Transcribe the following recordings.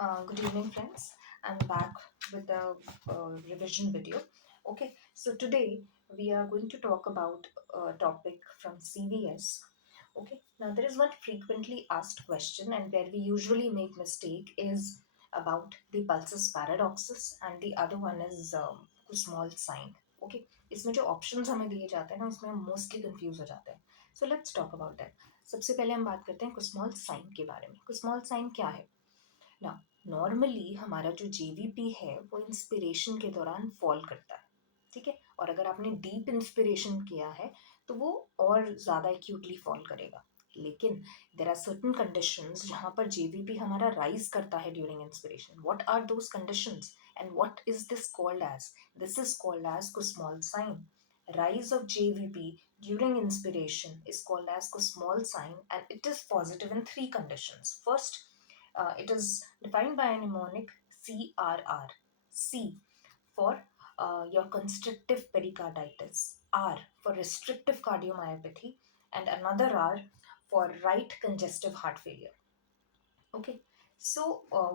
Good evening, friends. I'm back with a revision video. Okay, so today we are going to talk about a topic from CVS. Okay, now there is one frequently asked question, and where we usually make mistake is about the pulsus paradoxus, and the other one is Kussmaul sign. Okay, इसमें जो options हमें दिए जाते हैं ना उसमें हम mostly confuse हो जाते हैं. So let's talk about that. सबसे पहले हम बात करते हैं कुसमॉल साइन के बारे में. कुसमॉल साइन क्या है ना. नॉर्मली हमारा जो जेवीपी है वो इंस्पिरेशन के दौरान फॉल करता है. ठीक है, और अगर आपने डीप इंस्पिरेशन किया है तो वो और ज़्यादा एक्यूटली फॉल करेगा. लेकिन देर आर सर्टन कंडीशंस जहाँ पर जेवीपी हमारा राइज करता है during inspiration. What are those conditions and what is this called as? This is called as Kussmaul sign. Rise of JVP during inspiration is called as Kussmaul sign, and it is positive in three conditions. First, it is defined by a mnemonic CRR. C for your constrictive pericarditis, R for restrictive cardiomyopathy, and another R for right congestive heart failure. Okay, so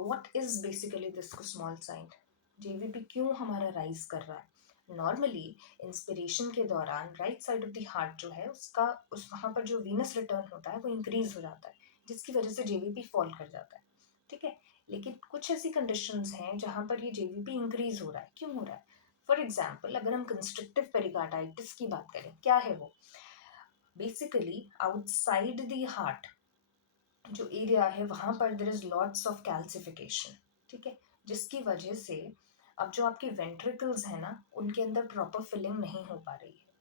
what is basically this Kussmaul sign? JVP क्यों हमारा rise कर रहा है? Normally inspiration के दौरान right side of the heart जो है उसका उस वहाँ पर जो वीनस रिटर्न होता है वो इंक्रीज हो जाता है, जिसकी वजह से जेवीपी फॉल कर जाता है. ठीक है, लेकिन कुछ ऐसी कंडीशंस हैं जहाँ पर ये जेवीपी इंक्रीज हो रहा है. क्यों हो रहा है? फॉर एग्जाम्पल, अगर हम कंस्ट्रक्टिव पेरिकार्डाइटिस की बात करें, क्या है वो? बेसिकली आउटसाइड द हार्ट जो एरिया है वहाँ पर there is lots of calcification. ठीक है, जिसकी वजह से अब जो आपके वेंट्रिकल्स हैं ना उनके अंदर प्रॉपर फिलिंग नहीं हो पा रही है.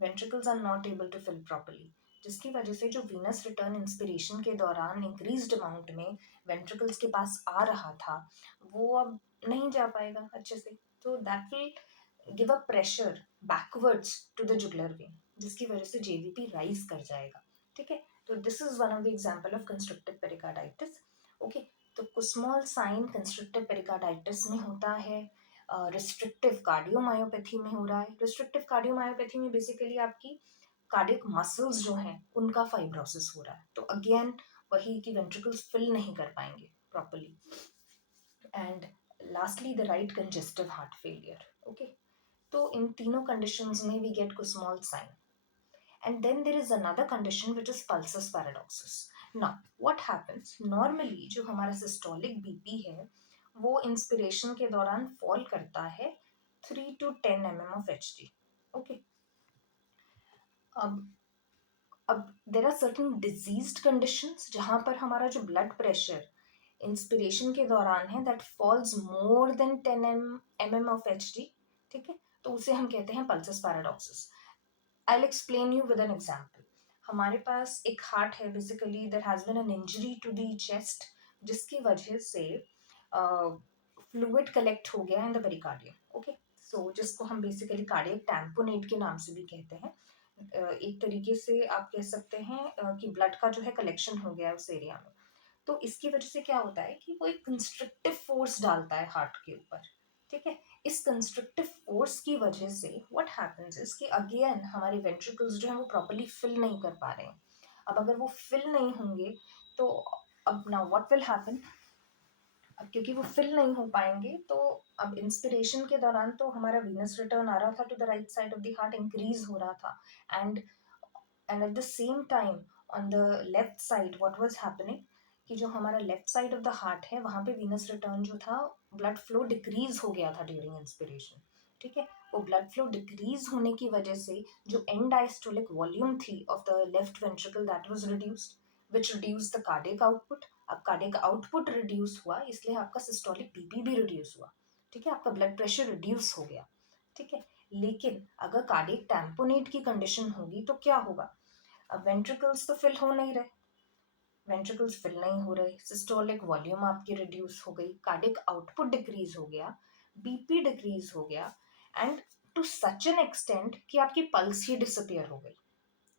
Ventricles are not able to fill properly, जिसकी वजह से जो वीनस रिटर्न इंस्पिरेशन के दौरान इंक्रीज्ड अमाउंट में वेंट्रिकल्स के पास आ रहा था वो अब नहीं जा पाएगा अच्छे से. तो that will give a pressure backwards to the jugular vein, जिसकी वजह से जेवीपी राइज कर जाएगा. ठीक है, तो this is one of the example of constructive pericarditis. Okay, तो कुस्मॉल साइन कंस्ट्रक्टिव पेरिकार्डाइटिस में होता है, रिस्ट्रिक्टिव कार्डियोमायोपैथी में हो रहा है. रिस्ट्रिक्टिव कार्डियोमायोपैथी में बेसिकली आपकी कार्डियक मसल्स जो हैं उनका फाइब्रोसिस हो रहा है. तो अगेन वही कि वेंट्रिकल्स फिल नहीं कर पाएंगे properly. And lastly the right congestive heart failure. Okay, तो इन तीनों कंडीशंस में we get Kussmaul sign. And then there is another condition which is pulsus paradoxus. Now, what happens? Normally जो हमारा systolic BP है वो इंस्पिरेशन के दौरान फॉल करता है 3 to 10 mm of HG. Okay. अब there are certain diseased conditions जहाँ पर हमारा जो ब्लड प्रेशर इंस्पिरेशन के दौरान है that falls more than 10 mm of HG. ठीक है, तो उसे हम कहते हैं pulses पैराडॉक्सिस. I'll explain you with an example. हमारे पास एक हार्ट है, basically there has been an injury to the chest जिसकी वजह से फ्लूइड कलेक्ट हो गया इन द पेरिकार्डियम. ओके, सो जिसको हम बेसिकली कार्डियक टैम्पोनेट के नाम से भी कहते हैं. एक तरीके से आप कह सकते हैं कि ब्लड का जो है कलेक्शन हो गया उस एरिया में. तो इसकी वजह से क्या होता है कि वो एक कंस्ट्रक्टिव फोर्स डालता है हार्ट के ऊपर. ठीक है, इस कंस्ट्रक्टिव फोर्स की वजह से व्हाट हैपेंस इज कि अगेन हमारे वेंट्रिकल्स जो है वो प्रॉपर्ली फिल नहीं कर पा रहे हैं. अब अगर वो फिल नहीं होंगे तो अब नाउ व्हाट विल हैपन? अब क्योंकि वो फिल नहीं हो पाएंगे तो अब इंस्पिरेशन के दौरान तो हमारा वीनस रिटर्न आ रहा था to the right side of the heart, increase हो रहा था. And at the same time on the left side what was happening कि जो हमारा left side of the heart है वहाँ पे वीनस रिटर्न जो था ब्लड फ्लो डिक्रीज हो गया था ड्यूरिंग इंस्पिरेशन. ठीक है, वो ब्लड फ्लो डिक्रीज होने की वजह से जो एंड डायस्टोलिक वॉल्यूम थी of the left ventricle that was reduced which reduce the cardiac output. अब कार्डियक आउटपुट रिड्यूस हुआ इसलिए आपका सिस्टोलिक बीपी भी रिड्यूस हुआ. ठीक है, आपका ब्लड प्रेशर रिड्यूस हो गया. ठीक है, लेकिन अगर कार्डियक टैम्पोनेट की कंडीशन होगी तो क्या होगा? अब वेंट्रिकल्स तो फिल हो नहीं रहे, वेंट्रिकल्स फिल नहीं हो रहे, सिस्टोलिक वॉल्यूम आपकी रिड्यूस हो गई, कार्डिक आउटपुट डिक्रीज हो गया, बीपी डिक्रीज हो गया, and to such an extent कि आपकी पल्स ही डिसअपियर हो गई.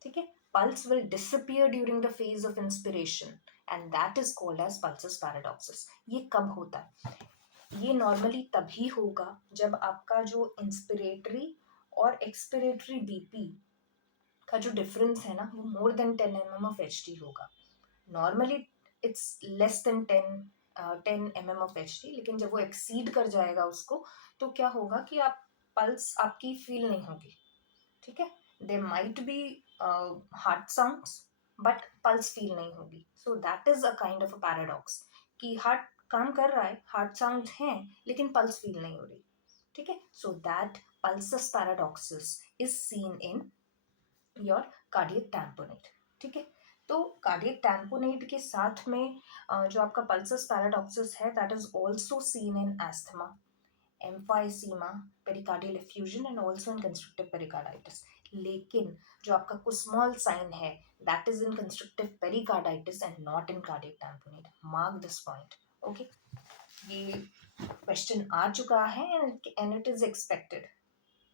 ठीक है, pulse will disappear during the phase of inspiration and that is called as pulsus paradoxus. ये कब होता है? ये नॉर्मली तभी होगा जब आपका जो इंस्पिरेटरी और एक्सपिरेटरी बीपी का जो डिफरेंस है ना वो मोर देन 10 mm of HT होगा. Normally it's less than 10 10 mm of H D, लेकिन जब वो एक्सीड कर जाएगा उसको, तो क्या होगा कि आप पल्स आपकी फील नहीं होगी. ठीक है. They might be heart sounds, but pulse feel नहीं होगी. So that is a kind of a paradox कि हार्ट काम कर रहा है, हार्ट साउंड है, लेकिन पल्स फील नहीं हो रही. ठीक है. So that pulsus paradoxus is seen in your cardiac tamponade. ठीक है. तो कार्डियक टैम्पोनेट के साथ में जो आपका पल्सस पैराडॉक्सिस है, that is also seen in asthma, emphysema, pericardial effusion and also in constrictive pericarditis. लेकिन जो आपका कुस्मॉल साइन है, that is in constrictive pericarditis and not in cardiac tamponade. Mark this point. Okay. ये question आ चुका है and it is expected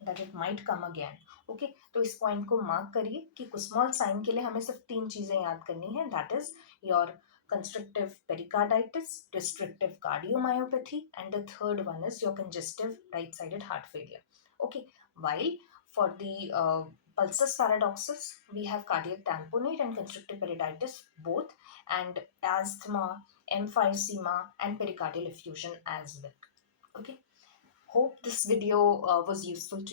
that it might come again. Okay. तो इस point को मार्क करिए कि कुस्मॉल साइन के लिए हमें सिर्फ 3 चीजें याद करनी है. That is your constrictive pericarditis, restrictive cardiomyopathy, and the third one is your congestive right-sided heart failure. Okay. While for the pulsus paradoxus, we have cardiac tamponade and constrictive pericarditis both, and asthma, emphysema, and pericardial effusion as well. Okay. Hope this video was useful to you.